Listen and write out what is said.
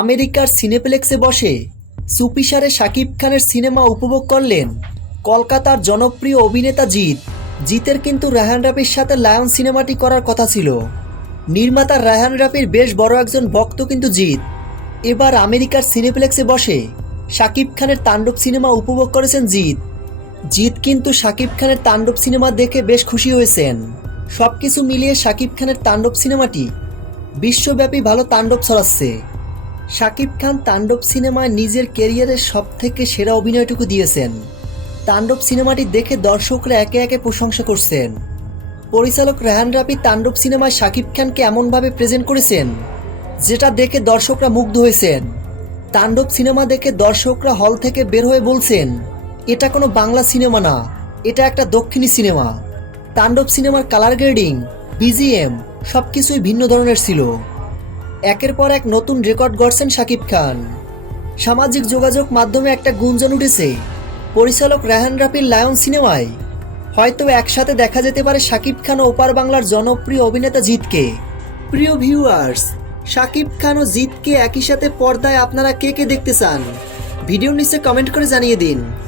আমেরিকার সিনেপ্লেক্সে বসে সুপিসারে শাকিব খানের সিনেমা উপভোগ করলেন কলকাতার জনপ্রিয় অভিনেতা জিৎ। জিতের কিন্তু রায়হান রাফির সাথে লায়ন সিনেমাটি করার কথা ছিল। নির্মাতা রায়হান রাফির বেশ বড় একজন ভক্ত কিন্তু জিৎ। এবার আমেরিকার সিনেপ্লেক্সে বসে শাকিব খানের তাণ্ডব সিনেমা উপভোগ করেছেন জিৎ। জিৎ কিন্তু শাকিব খানের তাণ্ডব সিনেমা দেখে বেশ খুশি হয়েছেন। সবকিছু মিলিয়ে শাকিব খানের তাণ্ডব সিনেমাটি বিশ্বব্যাপী ভালো তাণ্ডব ছড়াচ্ছে। শাকিব খান তাণ্ডব সিনেমায় নিজের কেরিয়ারের সব থেকে সেরা অভিনয়টুকু দিয়েছেন। তাণ্ডব সিনেমাটি দেখে দর্শকরা একে একে প্রশংসা করছেন। পরিচালক রেহান রাফি তাণ্ডব সিনেমায় শাকিব খানকে এমনভাবে প্রেজেন্ট করেছেন, যেটা দেখে দর্শকরা মুগ্ধ হয়েছেন। তাণ্ডব সিনেমা দেখে দর্শকরা হল থেকে বের হয়ে বলছেন, এটা কোনো বাংলা সিনেমা না, এটা একটা দক্ষিণী সিনেমা। তাণ্ডব সিনেমার কালার গ্রেডিং বিজিএম সব কিছুই ভিন্ন ধরনের ছিল। একের পর এক নতুন রেকর্ড গড়ছেন শাকিব খান। সামাজিক যোগাযোগ মাধ্যমে একটা গুঞ্জন উঠেছে, পরিচালক রায়হান রাফির লায়ন সিনেমায়। হয়তো একসাথে দেখা যেতে পারে শাকিব খান ও ওপার বাংলার জনপ্রিয় অভিনেতা জিতকে প্রিয় ভিউয়ার্স, শাকিব খান ও জিতকে একই সাথে পর্দায় আপনারা কে কে দেখতে চান? ভিডিও নিচে কমেন্ট করে জানিয়ে দিন।